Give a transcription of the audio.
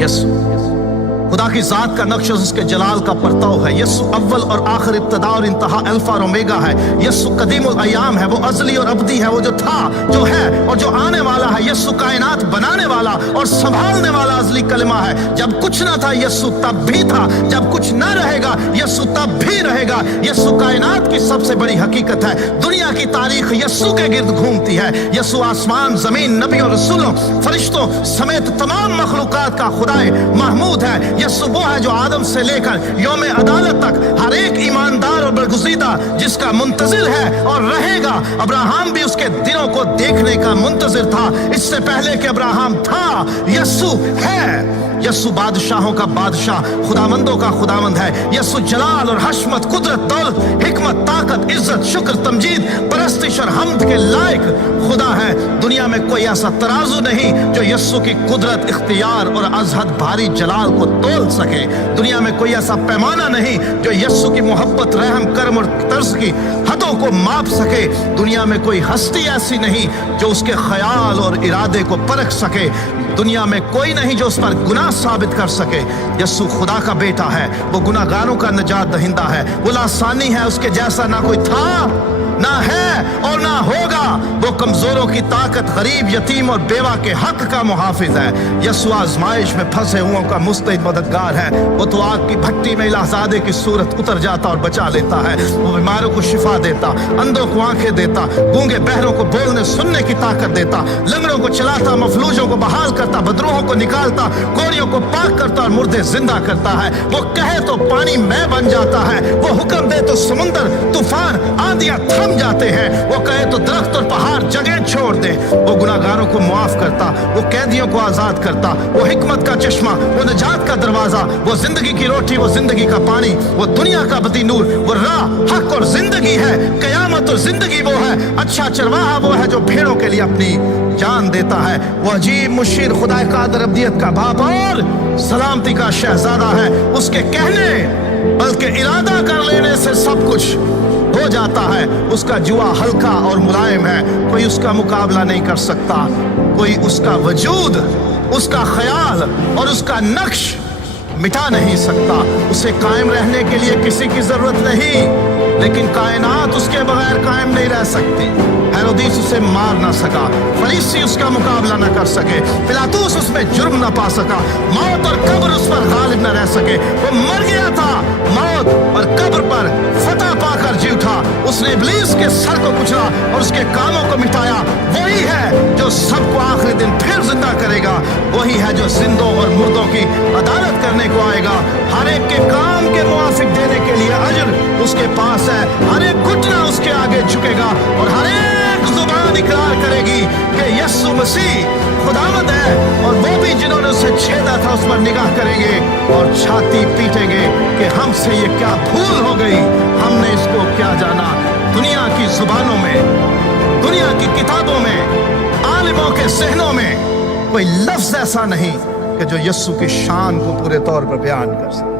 यसु खुदा की जात का नक्श उसके जलाल का परताव है। यसु अव्वल और आखिर, इब्तदा और इंतहा, अल्फा और ओमेगा है। यसु कदीमुल अयाम है, वो अजली और अब्दी है, वो जो था, जो है और जो आने वाला है। यसु कायनात बनाने वाला और संभालने वाला अजली कलमा है। जब कुछ ना था यसु तब भी था, जब कुछ ना रहेगा यसु तब भी रहेगा। यसु कायनात की सबसे बड़ी हकीकत है। दुनिया की तारीख यसु के गिर्द घूमती है। यसु आसमान, जमीन, नबी और रसूलों, फरिश्तों समेत तमाम मखलूकात का खुदाए महमूद है। यसु वो है जो आदम से लेकर यौम अदालत तक हर एक ईमानदार और बरगुज़ीदा जिसका मुंतज़िर है और रहेगा। अब्राहम भी उसके दिनों को देखने का मुंतज़िर था, इससे पहले कि अब्राहम था। यसु है। यसु बादशाहों का बादशाह, खुदावंदों का खुदावंद है। यसु जलाल और हशमत, कुदरत, दौलत, हिकमत, ताकत, इज्जत, शुक्र, तमजीद, परस्तिश और हम्द के लायक खुदा है। दुनिया में कोई ऐसा तराजू नहीं जो यसु की कुदरत, इख्तियार और अजहद भारी जलाल को तोल सके। दुनिया में कोई ऐसा पैमाना नहीं जो यसु की मोहब्बत, रहम, करम और तर्ज की हदों को माप सके। दुनिया में कोई हस्ती ऐसी नहीं जो उसके ख्याल और इरादे को परख सके। दुनिया में कोई नहीं जो उस पर गुनाह साबित कर सके। यसु खुदा का बेटा है, वो गुनाहगारों का निजात दहिंदा है। वो लासानी है, उसके जैसा ना कोई था, ना है और ना होगा। वो कमजोरों की ताकत, गरीब, यतीम और बेवा के हक का मुहाफिज है। यसु आजमाइश में फंसे हुओं का मुस्तैद मददगार है। वो तो आग की भट्टी में इलाहज़ादे की सूरत उतर जाता और बचा लेता है। वो बीमारों को शिफा देता, अंधों को आंखें देता, गूंगे बहरों को बोलने सुनने की ताकत देता, लंगड़ों को चलाता, मफलूजों को बहाल करता, बदरूहों को निकालता, कोरियों को पाक करता और मुर्दे जिंदा करता है। वो कहे तो पानी में बन जाता है, वो हुक्म दे तो समुंदर, तूफान, आंधियां थम जाते हैं। वो कहे तो दरख्त और पहाड़ जगह छोड़ दे। वो गुनाहगारों को मुआफ करता, वो कैदियों को आजाद करता, वो हिकमत का चश्मा, वो निजात का दरवाजा, वो जिंदगी की रोटी, वो जिंदगी का पानी, वो दुनिया का बदी नूर, वो राह, हक और जिंदगी है। कयामत और जिंदगी वो है। अच्छा चरवाहा वो है जो भेड़ों के लिए अपनी जान देता है। वो अजीब मुशीर, खुदा कादर, अब्दियत का बाप और सलामती का शहजादा है। उसके कहने बल्कि इरादा कर लेने से सब कुछ हो जाता है। उसका जुआ हल्का और मुलायम है, कोई उसका मुकाबला नहीं कर सकता। कोई उसका वजूद, उसका ख्याल और उसका नक्श मिटा नहीं सकता। उसे कायम रहने के लिए किसी की जरूरत नहीं, लेकिन कायनात उसके बगैर कायम नहीं रह सकती। हेरोदीस उसे मार ना सका, फरीसी उसका मुकाबला न कर सके, पिलातूस उसमें जुर्म न पा सका, मौत और कब्र उस पर गालिब न रह सके। वो मर गया था, मौत और कब्र पर फतह पाकर जी उठा। उसने इब्लीस के सर को कुचला और उसके कामों को मिटाया। वही है जो सबको आखिरी दिन फिर जिंदा करेगा। वही है जो जिंदों और मुर्दों की अदालत करने को आएगा। हर एक के काम के मुआफिक देने के लिए अजर उसके पास है। हर एक घुटना उसके आगे झुकेगा और हर एक जुबान इकरार करेगी कि यीशु मसीह खुदावंद है। और वो भी जिन्होंने उसे छेदा था उस पर निगाह करेंगे और छाती पीटेंगे कि हमसे ये क्या भूल हो गई, हमने इसको क्या जाना। दुनिया की जुबानों में, दुनिया की किताबों में, आलिमों के ज़हनों में कोई लफ्ज ऐसा नहीं कि जो यीशु की शान को पूरे तौर पर बयान कर सके।